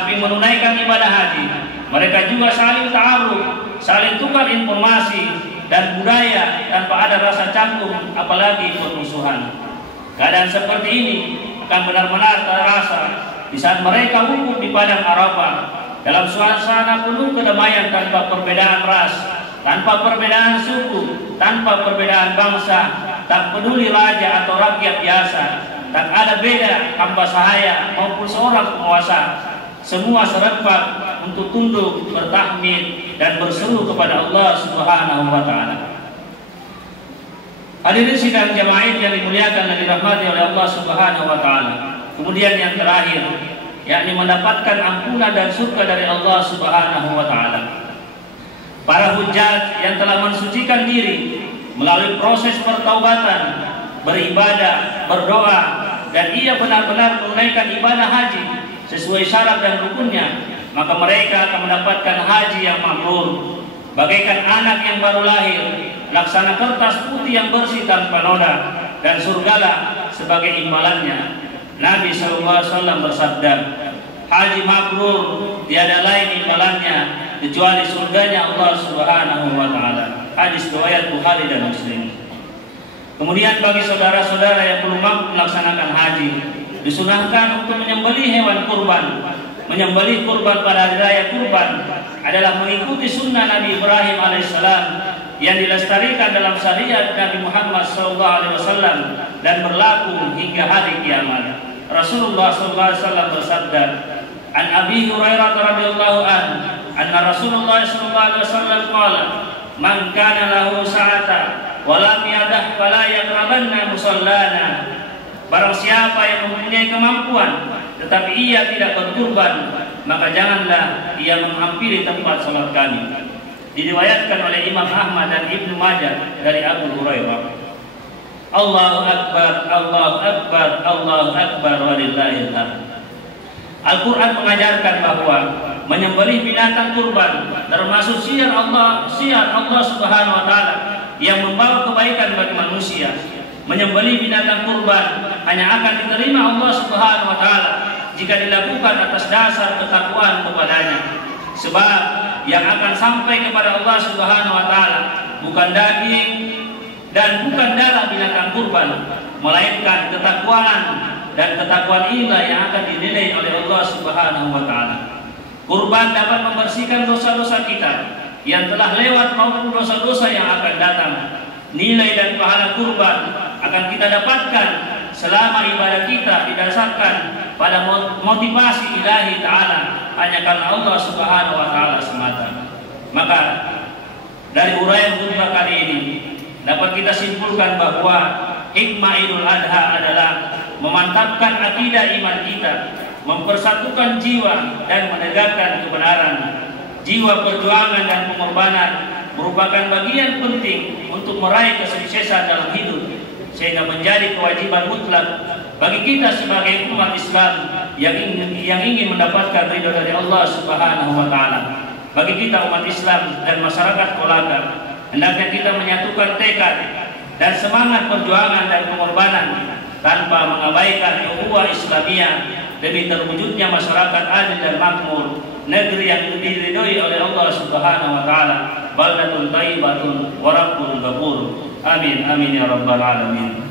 Tapi menunaikan ibadah haji, mereka juga saling ta'aruf, saling tukar informasi dan budaya tanpa ada rasa canggung, apalagi permusuhan. Keadaan seperti ini akan benar-benar terasa di saat mereka wukuf di padang Arafah dalam suasana penuh kedamaian, tanpa perbedaan ras, tanpa perbedaan suku, tanpa perbedaan bangsa, tak peduli raja atau rakyat biasa, tak ada beda hamba sahaya maupun seorang penguasa. Semua serempak untuk tunduk, bertahmid dan berseru kepada Allah Subhanahu wa taala. Hadirin sidang jamaah yang dimuliakan dan dirahmati oleh Allah Subhanahu wa taala. Kemudian yang terakhir, yakni mendapatkan ampunan dan surga dari Allah Subhanahu wa taala. Para hujjaj yang telah mensucikan diri melalui proses pertaubatan, beribadah, berdoa, dan ia benar-benar menunaikan ibadah haji sesuai syarat dan rukunnya, maka mereka akan mendapatkan haji yang mabrur, bagaikan anak yang baru lahir, laksana kertas putih yang bersih tanpa noda, dan surgalah sebagai imbalannya. Nabi SAW bersabda, haji mabrur tiada lain imbalannya kecuali surganya Allah Subhanahu wa taala. Hadis riwayat Bukhari dan Muslim. Kemudian bagi saudara-saudara yang belum mampu melaksanakan haji, disunahkan untuk menyembelih hewan kurban. Menyembelih kurban pada hari raya kurban adalah mengikuti sunnah Nabi Ibrahim alaihissalam yang dilestarikan dalam syariat Nabi Muhammad SAW dan berlaku hingga hari kiamat. Rasulullah SAW bersabda, An Abi Hurairah radhiyallahu anhu, anna Rasulullah SAW qala, man kana lahu sa'ata wa lam yadah fala yaqrabanna musallana. Barang siapa yang mempunyai kemampuan tetapi ia tidak berkurban, maka janganlah ia menghampiri tempat salat kami. Diriwayatkan oleh Imam Ahmad dan Ibnu Majah dari Abu Hurairah. Allahu Akbar, Allahu Akbar, Allahu Akbar, walillahil hamd. Al-Quran mengajarkan bahwa menyembelih binatang kurban termasuk syiar Allah Subhanahu wa taala yang membawa kebaikan bagi manusia. Menyembelih binatang kurban hanya akan diterima Allah Subhanahu wa taala jika dilakukan atas dasar ketakwaan kepadanya. Sebab yang akan sampai kepada Allah Subhanahu wa taala bukan daging dan bukan darah binatang kurban, melainkan ketakwaan, dan ketakwaan inilah yang akan dinilai oleh Allah Subhanahu wa taala. Kurban dapat membersihkan dosa-dosa kita yang telah lewat maupun dosa-dosa yang akan datang. Nilai dan pahala kurban akan kita dapatkan selama ibadah kita didasarkan pada motivasi ilahi ta'ala, hanya karena Allah Subhanahu wa ta'ala semata. Maka dari uraian khutbah kali ini dapat kita simpulkan bahwa hikmah Idul Adha adalah memantapkan akidah iman kita, mempersatukan jiwa dan menegakkan kebenaran. Jiwa perjuangan dan pengorbanan merupakan bagian penting untuk meraih kesuksesan dalam hidup, sehingga menjadi kewajiban mutlak bagi kita sebagai umat Islam yang ingin mendapatkan ridho dari Allah Subhanahu wa taala. Bagi kita umat Islam dan masyarakat Kolaka, hendaknya kita menyatukan tekad dan semangat perjuangan dan pengorbanan tanpa mengabaikan ukhuwah Islamiyah demi terwujudnya masyarakat adil dan makmur, negeri yang diridhoi oleh Allah Subhanahu wa taala, baldatun thayyibatun wa rabbun ghafur. Amin amin ya rabbal alamin.